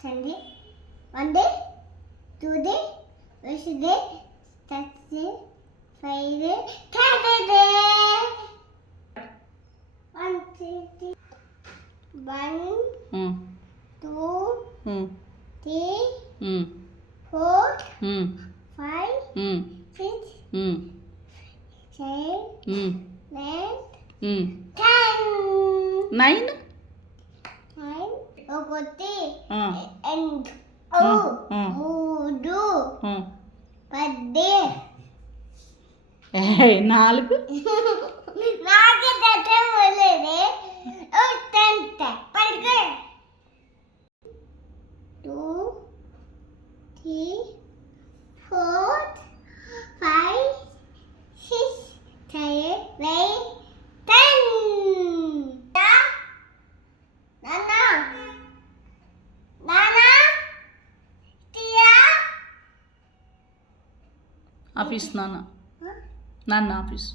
Sunday, Monday, Tuesday, Wednesday, Thursday, Friday, Saturday. 1, 2, 3, 4, 5, 6, 7, 8, 10. 9. ఒకటి ఆ. రెండు ఆ. మూడు 10. 4. నాకు తెచ్చలేదే టెన్త్ పడుకో 2 3 4 5 6 7 8 10. నానా నానా టియా ఆఫీస్ నాన్న ఆఫీస్